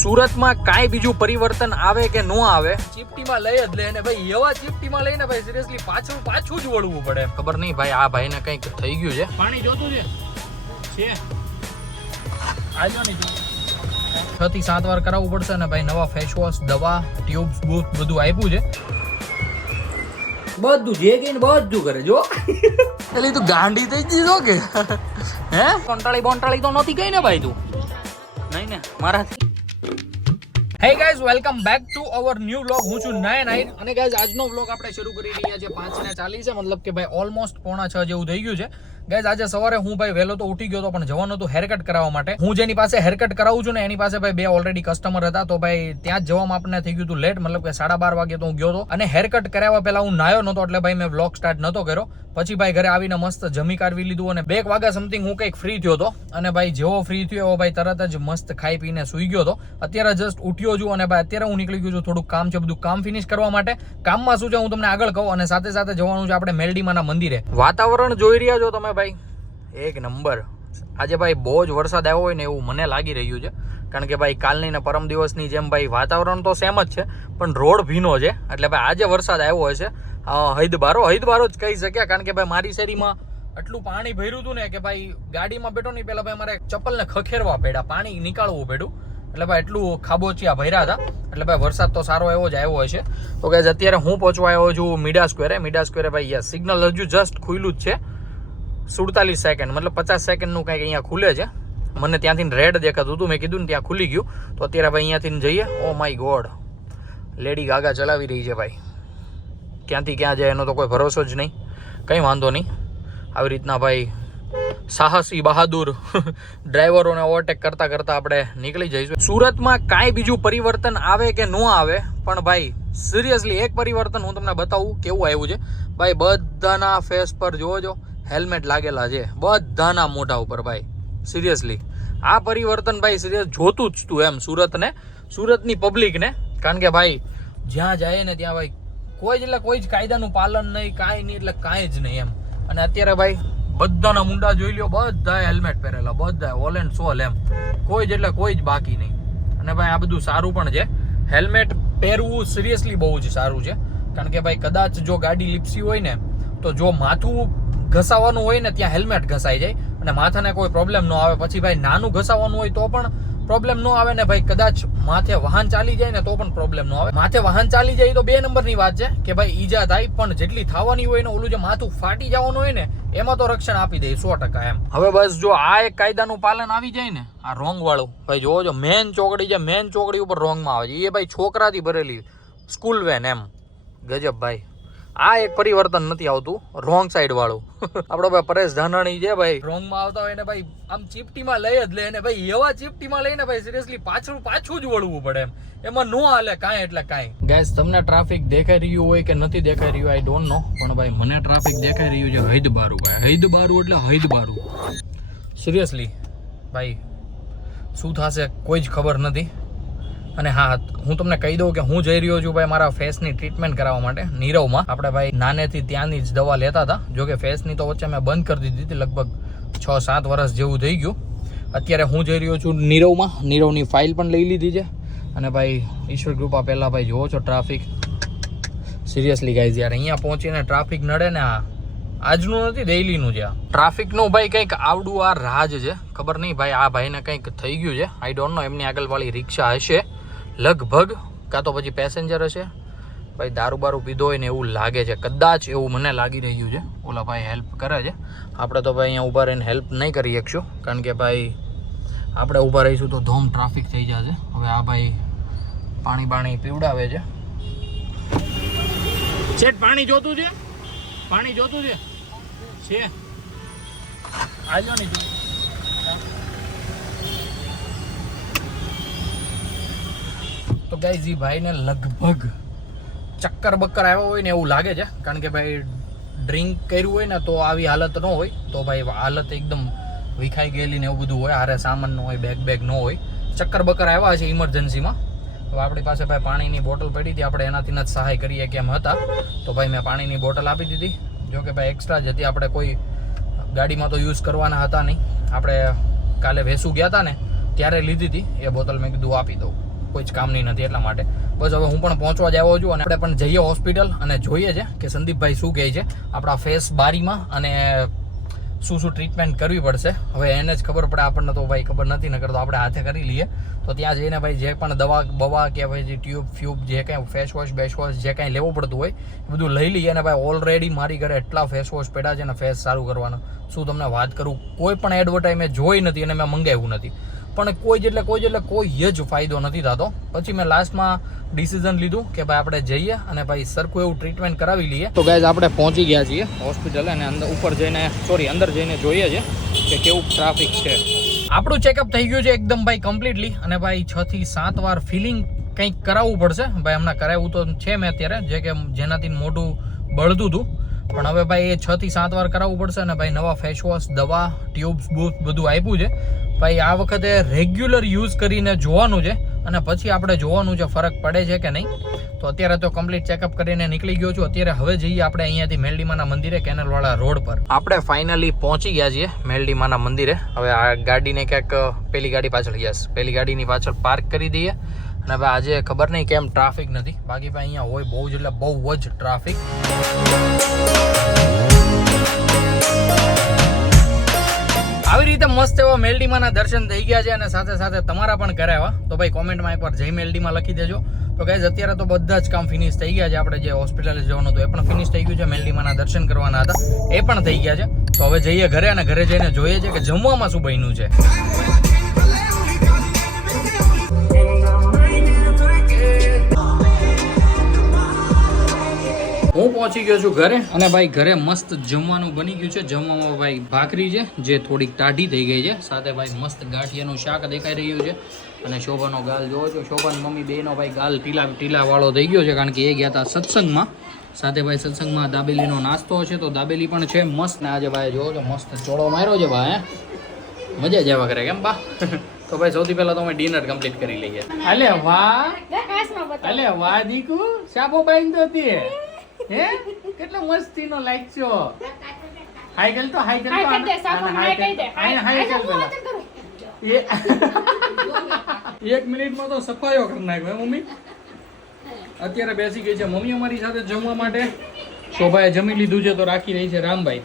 સુરતમાં કાંઈ બીજું પરિવર્તન આવે કે ન આવે, ચીપટીમાં લઈ જ લે. અને ભાઈ એવા ચીપટીમાં લઈને ભાઈ સિરિયસલી પાછું જ વળવું પડે. ખબર નહીં ભાઈ આ ભાઈને કંઈક થઈ ગયું છે. પાણી જોતું છે આજો નહીં 6 થી 7 વાર કરાવવું પડશે. અને ભાઈ નવા ફેસ વોશ, દવા, ટ્યુબ્સ બધું આપ્યું છે. બધું જે કઈને બધું કરે જો. એટલે તું ગાંડી થઈ દીધો કે હે? બોંટાળી તો નહોતી કઈ ને ભાઈ તું? નહીં ને મારાથી. Hey guys, welcome back to our new vlog. હું છું નાયન. અને guys આજનો vlog આપણે શરૂ કરી રહ્યા છે 5:40 છે, મતલબ કે ભાઈ ઓલમોસ્ટ 5:45 જેવું થઈ ગયું છે. ગાઈઝ આજે સવારે હું ભાઈ વહેલો તો ઉઠી ગયો હતો, પણ જવાનું હતું હેરકટ કરાવવા માટે. હું જેની પાસે હેરકટ કરાવું છું ને એની પાસે ભાઈ 2 ઓલરેડી કસ્ટમર હતા, તો ભાઈ ત્યાં જ જવામાં આપણને થઈ ગયું હતું લેટ, મતલબ કે 12:30 વાગે તો હું ગયો હતો. અને હેરકટ કરાવવા પહેલા હું નાયો નહોતો, એટલે ભાઈ મેં વ્લોગ સ્ટાર્ટ નહોતો કર્યો. પછી ભાઈ ઘરે આવીને મસ્ત જમી કાઢવી લીધું અને 2 વાગ્યા સમથિંગ હું કંઈક ફ્રી થયો હતો. અને ભાઈ જેવો ફ્રી થયો એવો ભાઈ તરત જ મસ્ત ખાઈ પીને સૂઈ ગયો હતો. અત્યારે જસ્ટ ઉઠ્યો છું અને ભાઈ અત્યારે હું નીકળી ગયો છું, થોડુંક કામ છે, બધું કામ ફિનિશ કરવા માટે. કામમાં શું છે હું તમને આગળ કહું, અને સાથે સાથે જવાનું છે આપણે મેલડીમાના મંદિરે. વાતાવરણ જોઈ રહ્યા છો તમે ભાઈ, એક નંબર. આજે ભાઈ બહુ જ વરસાદ આવ્યો હોય ને એવું મને લાગી રહ્યું છે, કારણ કે ભાઈ કાલની ને પરમ દિવસની જેમ ભાઈ વાતાવરણ તો સેમ જ છે, પણ રોડ ભીનો છે. એટલે ભાઈ આજે વરસાદ આવ્યો હશે. હૈદબારો જ કહી શક્યા, કારણ કે ભાઈ મારી શેરીમાં એટલું પાણી ભર્યું હતું ને કે ભાઈ ગાડીમાં બેઠો નહીં પહેલા ભાઈ મારે ચપ્પલને ખખેરવા પડ્યા, પાણી નીકાળવું પડ્યું. એટલે ભાઈ એટલું ખાબોચિયા ભર્યા હતા. એટલે ભાઈ વરસાદ તો સારો એવો જ આવ્યો હશે. તો ગાઈઝ અત્યારે હું પહોંચવા આવ્યો છું મીડા સ્ક્વેરે ભાઈ. યસ, સિગ્નલ હજુ જસ્ટ ખુલ્લું જ છે. 47 સેકન્ડ મતલબ 50 સેકન્ડનું કંઈક અહીંયા ખુલે છે. મને ત્યાંથી રેડ દેખાતું હતું, મેં કીધું ને ત્યાં ખુલી ગયું. તો અત્યારે ભાઈ અહીંયાથી જઈએ. ઓ માય ગોડ, લેડી ગાગા ચલાવી રહી છે ભાઈ. ક્યાંથી ક્યાં જાય એનો તો કોઈ ભરોસો જ નહીં. કંઈ વાંધો નહીં, આવી રીતના ભાઈ સાહસી બહાદુર ડ્રાઈવરોને ઓવરટેક કરતા આપણે નીકળી જઈશું. સુરતમાં કાંઈ બીજું પરિવર્તન આવે કે ન આવે, પણ ભાઈ સિરિયસલી એક પરિવર્તન હું તમને બતાવું કેવું આવ્યું છે. ભાઈ બધાના ફેસ પર જોજો હેલ્મેટ લાગેલા છે, બધાના મોઢા ઉપર ભાઈ. સિરિયસલી આ પરિવર્તન ભાઈ સિરિયસ જોતું જ તું એમ સુરતની પબ્લિકને, કારણ કે ભાઈ જ્યાં જાય ને ત્યાં ભાઈ કોઈ જ કાયદાનું પાલન નહીં, કાંઈ નહીં, એટલે કાંઈ જ નહીં એમ. અને અત્યારે ભાઈ બધાના મુંડા જોઈ લ્યો, બધાએ હેલ્મેટ પહેરેલા, બધાએ ઓલ એન્ડ સોલ એમ. કોઈ જ બાકી નહીં. અને ભાઈ આ બધું સારું પણ છે. હેલ્મેટ પહેરવું સિરિયસલી બહુ જ સારું છે, કારણ કે ભાઈ કદાચ જો ગાડી લીપસી હોય ને, તો જો માથું ઘસાવાનું હોય ને ત્યાં હેલ્મેટ ઘસાઈ જાય અને માથાને કોઈ પ્રોબ્લેમ ન આવે. પછી ભાઈ નાનું ઘસાવાનું હોય તો પણ પ્રોબ્લેમ ન આવે ને ભાઈ કદાચ માથે વાહન ચાલી જાય ને તો પણ પ્રોબ્લેમ ન આવે. માથે વાહન ચાલી જાય તો 2 નંબરની વાત છે કે ભાઈ ઈજા થાય, પણ જેટલી થવાની હોય ને ઓલું જે માથું ફાટી જવાનું હોય ને એમાં તો રક્ષણ આપી દે 100% એમ. હવે બસ જો આ એક કાયદાનું પાલન આવી જાય ને, આ રોંગ વાળું ભાઈ જોજો, મેન ચોકડી ઉપર રોંગમાં આવે છે એ ભાઈ છોકરાથી ભરેલી સ્કૂલ વેન એમ. ગજબ ભાઈ, આ એક પરિવર્તન નથી આવતું રોંગ સાઈડ વાળું. આપણો ભાઈ પરેશ ધાનાણી છે ભાઈ, રોંગમાં આવતા હોય ને ભાઈ આમ ચીપટીમાં લઈ જ લે. અને ભાઈ એવા ચીપટીમાં લઈને ભાઈ સિરિયસલી પાછું જ વળવું પડે એમ. એમાં નો હાલે કાંઈ એટલે કાંઈ. ગાઈસ તમને ટ્રાફિક દેખાઈ રહ્યું હોય કે નથી દેખાઈ રહ્યું આઈ ડોન્ટ નો, પણ ભાઈ મને ટ્રાફિક દેખાઈ રહ્યું છે હૈદબારું ભાઈ. હૈદબારું સિરિયસલી ભાઈ શું થશે કોઈ જ ખબર નથી. અને હા, હું તમને કહી દઉં કે હું જઈ રહ્યો છું ભાઈ મારા ફેસની ટ્રીટમેન્ટ કરાવવા માટે નીરવમાં. આપણે ભાઈ નાનેથી ત્યાંની જ દવા લેતા હતા, જોકે ફેસની તો વચ્ચે મેં બંધ કરી દીધી હતી, લગભગ 6-7 વર્ષ જેવું થઈ ગયું. અત્યારે હું જઈ રહ્યો છું નીરવમાં. નીરવની ફાઇલ પણ લઈ લીધી છે. અને ભાઈ ઈશ્વર કૃપા પહેલાં ભાઈ જોવો છો ટ્રાફિક સિરિયસલી ગાઈઝ યાર, અહીંયા પહોંચીને ટ્રાફિક નડે ને આજનું નથી ડેઈલીનું છે. ટ્રાફિકનું ભાઈ કંઈક આવડું આ રાજ છે, ખબર નહીં ભાઈ આ ભાઈને કંઈક થઈ ગયું છે. આઈ ડોન્ટ નો, એમની આગળવાળી રિક્ષા હશે લગભગ, કાં તો પછી પેસેન્જર હશે. ભાઈ દારૂ પીધો હોય ને એવું લાગે છે, કદાચ એવું મને લાગી રહ્યું છે. ઓલા ભાઈ હેલ્પ કરે છે, આપણે તો ભાઈ અહીંયા ઊભા રહીને હેલ્પ નહીં કરી શકશું, કારણ કે ભાઈ આપણે ઊભા રહીશું તો ધોમ ટ્રાફિક થઈ જશે. હવે આ ભાઈ પાણી પીવડાવે છે. શેઠ પાણી જોતું છે આજો નહીં. તો ગાઈઝ ઈ ભાઈને લગભગ ચક્કર આવ્યા હોય ને એવું લાગે છે, કારણ કે ભાઈ ડ્રિંક કર્યું હોય ને તો આવી હાલત ન હોય. તો ભાઈ હાલત એકદમ વિખાઈ ગયેલી ને એવું બધું હોય, હારે સામાન ન હોય, બેગ ન હોય. ચક્કર આવ્યા છે ઇમરજન્સીમાં. હવે આપણી પાસે ભાઈ પાણીની બોટલ પડી હતી, આપણે એનાથી જ સહાય કરીએ કેમ હતા. તો ભાઈ મેં પાણીની બોટલ આપી દીધી, જો કે ભાઈ એક્સ્ટ્રા જ હતી. આપણે કોઈ ગાડીમાં તો યુઝ કરવાના હતા નહીં. આપણે કાલે વેસુ ગયા હતા ને ત્યારે લીધી હતી એ બોટલ મેં કીધું આપી દઉં, કોઈ જ કામની નથી એટલા માટે. બસ હવે હું પણ પહોંચવા જ આવ્યો છું અને આપણે પણ જઈએ હોસ્પિટલ અને જોઈએ છે કે સંદીપભાઈ શું કહે છે આપણા ફેસ બારીમાં અને શું ટ્રીટમેન્ટ કરવી પડશે. હવે એને જ ખબર પડે, આપણને તો ભાઈ ખબર નથી, નકર તો આપણે હાથે કરી લઈએ. તો ત્યાં જઈને ભાઈ જે પણ દવા કે ભાઈ જે ટ્યુબ જે કાંઈ ફેસ વોશ જે કાંઈ લેવું પડતું હોય એ બધું લઈ લઈએ. અને ભાઈ ઓલરેડી મારી ઘરે એટલા ફેસ વોશ પડ્યા છે ને ફેસ સારું કરવાના, શું તમને વાત કરું. કોઈ પણ એડવર્ટાઈઝ મેં જોઈ નથી અને મેં મંગાવ્યું નથી, પણ કોઈ જ ફાયદો નથી થતો. પછી મેં લાસ્ટમાં ડિસિઝન લીધું કે ભાઈ આપણે જઈએ અને ભાઈ સરખું એવું ટ્રીટમેન્ટ કરાવી લઈએ. તો ગાઈઝ આપણે પહોંચી ગયા છીએ હોસ્પિટલ અને અંદર જઈને જોઈએ છે કે કેવું ટ્રાફિક છે. આપણું ચેકઅપ થઈ ગયું છે એકદમ ભાઈ કમ્પ્લીટલી. અને ભાઈ 6 થી 7 વાર ફિલિંગ કંઈક કરાવવું પડશે ભાઈ. હમણાં કરાવ્યું તો છે મેં અત્યારે, જેનાથી મોઢું બળતું હતું, પણ હવે ભાઈ એ 6 થી 7 વાર કરાવવું પડશે. અને ભાઈ નવા ફેસ વોશ, દવા, ટ્યુબ્સ બધું આપ્યું છે ભાઈ. આ વખતે રેગ્યુલર યુઝ કરીને જોવાનું છે અને પછી આપણે જોવાનું છે ફરક પડે છે કે નહીં. તો અત્યારે તો કમ્પ્લીટ ચેકઅપ કરીને નીકળી ગયો છું. અત્યારે હવે જઈએ આપણે અહીંયાથી મેલડીમાના મંદિરે, કેનલવાળા રોડ પર. આપણે ફાઇનલી પહોંચી ગયા છીએ મેલડીમાના મંદિરે. હવે આ ગાડીને ક્યાંક પેલી ગાડી ગાડીની પાછળ પાર્ક કરી દઈએ. અને ભાઈ આજે ખબર નહીં કેમ ટ્રાફિક નથી, બાકી ભાઈ અહીંયા હોય બહુ જ, એટલે બહુ જ ટ્રાફિક. આવી રીતે મસ્ત એવા મેલડીમાના દર્શન થઈ ગયા છે અને સાથે સાથે તમારા પણ કરાવ્યા. તો ભાઈ કોમેન્ટમાં એકવાર જય મેલડીમાં લખી દેજો. તો ગાઈઝ અત્યારે તો બધા જ કામ ફિનિશ થઈ ગયા છે. આપણે જે હોસ્પિટલે જવાનું હતું એ પણ ફિનિશ થઈ ગયું છે. મેલડીમાના દર્શન કરવાના હતા એ પણ થઈ ગયા છે. તો હવે જઈએ ઘરે અને ઘરે જઈને જોઈએ છે કે જમવામાં શું બન્યું છે. હું પહોંચી ગયો છું ઘરે અને ભાઈ ઘરે મસ્ત જમવાનું બની ગયું છે. જમવામાં ભાઈ ભાખરી છે જે થોડીક ટાઢી થઈ ગઈ છે, સાથે ભાઈ મસ્ત ગાંઠિયાનું શાક દેખાઈ રહ્યું છે. અને શોભાનો ગાલ જોવો છો, શોભાની મમ્મી બેનો ભાઈ ગાલ ટીલા વાળો થઈ ગયો છે, કારણ કે એ ગયા હતા સત્સંગમાં. સાથે ભાઈ સત્સંગમાં દાબેલીનો નાસ્તો છે, તો દાબેલી પણ છે મસ્ત. ને આજે ભાઈ જોવો છો મસ્ત ચોળો માર્યો છે ભાઈ, મજા જ આવ્યા કરે કેમ બા. તો ભાઈ સૌથી પહેલા તો અમે ડિનર કમ્પ્લીટ કરી લઈએ. અલે વાહ દીકુ, શાપો બાંધતો હતી હે, કેટલો મસ્તીનો લાઈક છો. હાઈ ગલ તો હાઈ એક મિનિટમાં તો સફાયો કરી નાખ્યો મમ્મી. અત્યારે બેસી ગઈ છે મમ્મી અમારી સાથે જમવા માટે. શોભાએ જમી લીધું છે તો રાખી રહી છે રામભાઈ.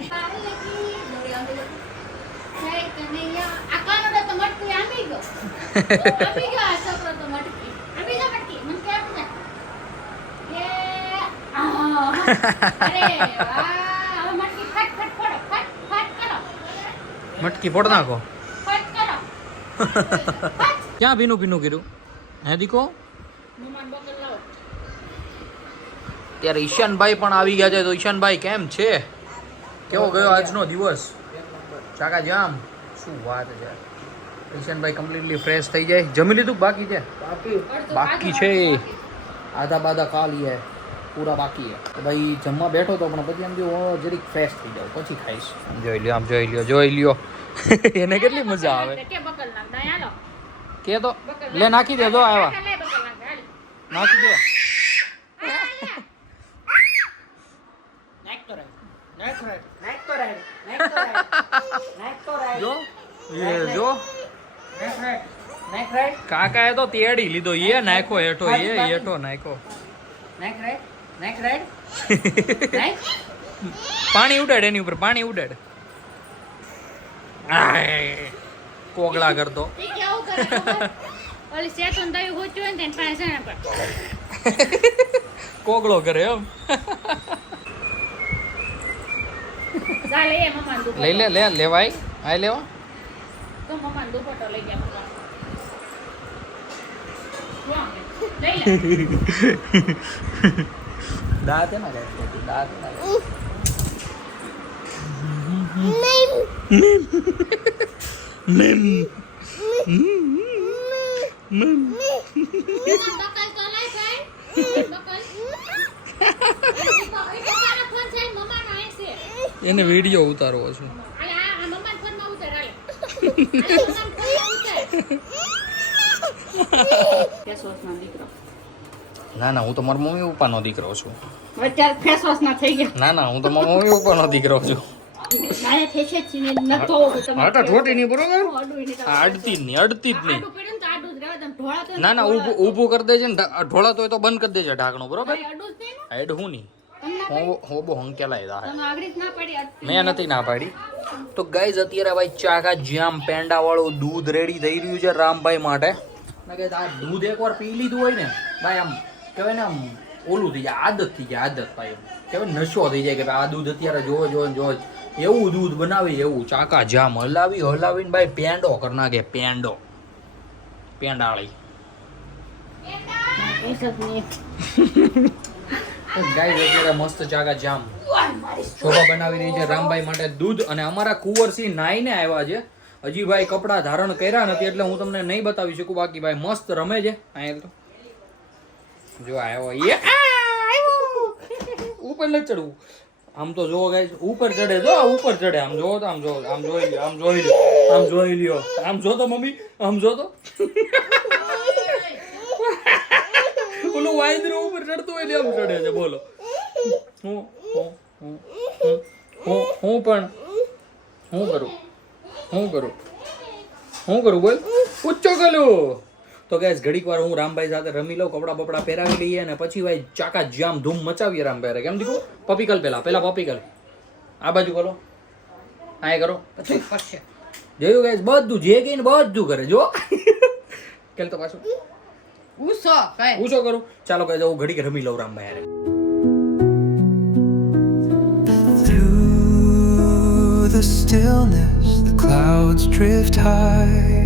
મટકી ફોડ નાખો. ક્યાં ભીનું કર્યું હે દીકો? ત્યારે ઈશાનભાઈ પણ આવી ગયા છે. તો ઈશાનભાઈ કેમ છે, કેવો ગયો આજનો દિવસ? ચાકા જામ, શું વાત છે. ઈશાનભાઈ કમ્પ્લીટલી ફ્રેશ થઈ જાય. જમી લીધું બાકી છે? બાકી છે, આધા બાધા ખા લીએ, પૂરા બાકી છે. તો ભાઈ જમવા બેઠો તો પણ પછી એમ જો જરીક ફ્રેશ થઈ જાવ પછી ખાઈશ. જોઈ લ્યો એને કેટલી મજા આવે. કે તો લે નાખી દે, જો આવ્યા નાખી દે. જો કાકા એ તો તેડી લીધો, એ નાખો હેઠો, એ હેઠો નાખો. પાણી ઉડાડ એની ઉપર, પાણી ઉડાડ. કોગળા કરતો કોગળો કરે એમ. લઈ લે લેવાય આ લેવા. દાંત ના દાંત એને વિડીયો ઉતારવો છું. ના હું તો મારા મમ્મી પપ્પાનો દીકરો છું. ના હું તો મારા મમ્મી પપ્પાનો દીકરો છું. નાયા થેશે જ ને નતો તમે હા તો ઠોટી નહીં બરોબર અડું ને અડતી જ નહીં અડતી જ નહીં આડું પડ્યું ને તો આડું જ રહેવા દે ઢોળા તો ના ના ઊભું કરી દેજે ને ઢોળાતો હોય તો બંધ કરી દેજે ઢાંકણું બરોબર અડું જ નહીં હેડ હું નહીં હું બહુ હંકેલાય દા તમે આગળ જ ના પડી મેં નથી ના પાડી તો ગાઈઝ અત્યારે ભાઈ ચાકા જામ પેંડા વાળું દૂધ રેડી થઈ રહ્યું છે રામભાઈ માટે કે આ દૂધ એકવાર પી લીધું હોય ને ભાઈ આમ કહેવાય ને આમ ઓલું થઈ જાય આદત થઈ જાય આદત ભાઈ એમ કહેવાય નશો થઈ જાય કે ભાઈ આ દૂધ અત્યારે જો એવું દૂધ બનાવી એવું ચાકા જામ હલાવીને ભાઈ પેંડો કરી નાખે પેંડાળી ગાઈઝ અત્યારે મસ્ત ચાકા જામ શોભા બનાવી રહી છે રામભાઈ માટે દૂધ અને અમારા કુંવરસિંહ નાઈને આવ્યા છે હજી ભાઈ કપડાં ધારણ કર્યા નથી એટલે હું તમને નહીં બતાવી શકું બાકી ભાઈ મસ્ત રમે છે અહીંયા તો જો આવ્યો ઉપર ન ચડવું આમ તો જો ગાઈસ ઉપર ચડે જો ઉપર ચડે આમ જો તો આમ જોઈ લ્યો આમ જો તો મમ્મી આમ જો તો ઓલું વાંદરું ઉપર ચડતું હોય ને આમ ચડે છે બોલો હું પણ હું કરું બોલ ઊંચો ગલું તો ગાઈસ ઘડીક વાર હું રામભાઈ સાથે રમી લઉં કપડા બપડા પહેરાવી લઈએ અને પછી ભાઈ ચાકા જામ ધૂમ મચાવીએ રામભાઈ કેમ દીકું પપીકલ પેલા પપીકલ આ બાજુ કરો આ કરો પછી ફરશે જોયું ગાઈસ બધું જે કહીને બધું કરે જો કેલ તો પાછું ઊંચો કરું ચાલો ગાઈસ હું ઘડીક રમી લઉં રામભાઈ યાર The stillness, the clouds drift high.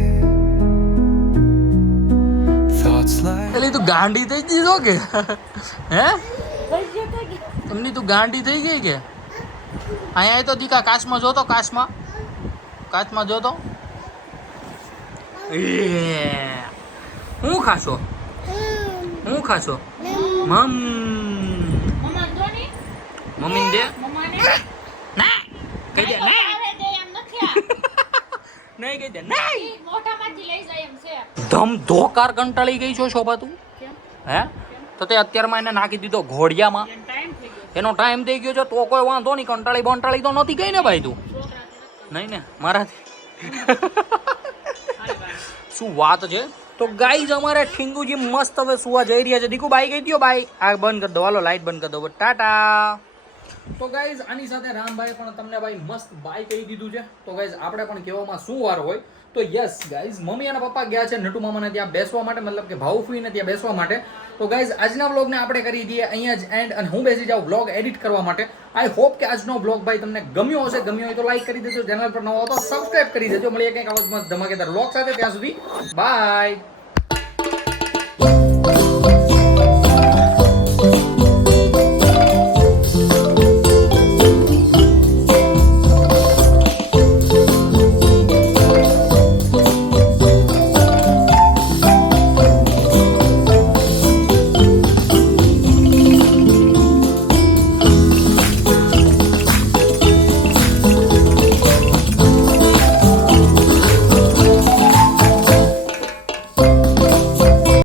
Thoughts like એટલે તું ગાંડી થઈ ગઈ છો કે હે એમની તું ગાંડી થઈ ગઈ કે અહીંયા તો દીકા કાચમાં જોતો કાચમાં જોતો હું ખાશો મમ્મી દે ના કહી દે ના નહીં કહી દે નહીં મોઢામાંથી લઈ જાય એમ છે ધમ ધોકાર કંટાળી ગઈ છો શોભા તું કેમ હે તો તે અત્યારમાં એને નાખી દીધો ઘોડિયામાં ટાઈમ થઈ ગયો એનો ટાઈમ થઈ ગયો છે તો કોઈ વાંધો નહીં કંટાળી તો નથી ગઈ ને ભાઈ તું નહીં ને મારાથી શું વાત છે તો ગાઈઝ અમારે ઠીંગુજી મસ્ત હવે સુવા જઈ રહ્યા છે દીકુ બાઈ ગઈ દો બાઈ આ બંધ કરી દો હાલો લાઈટ બંધ કરી દો ટાટા તો ગાઈઝ આની સાથે રામભાઈ પણ તમને ભાઈ મસ્ત બાય કહી દીધું છે તો ગાઈઝ આપણે પણ કહેવામાં શું વાર હોય તો યસ ગાઈઝ મમ્મી અને પપ્પા ગયા છે નટુ મામાને ત્યાં બેસવા માટે મતલબ કે ભાઉફીને ત્યાં બેસવા માટે તો ગાઈઝ આજના વ્લોગને આપણે કરી દઈએ અહીંયા જ એન્ડ અને હું બેસી જાઉં વ્લોગ એડિટ કરવા માટે આઈ હોપ કે આજનો વ્લોગ ભાઈ તમને ગમ્યો હશે ગમ્યો હોય તો લાઈક કરી દેજો ચેનલ પર નવો હો તો સબસ્ક્રાઇબ કરી દેજો મળીએ કંઈક આવા મસ્ત ધમાકેદાર વ્લોગ સાથે ત્યાં સુધી બાય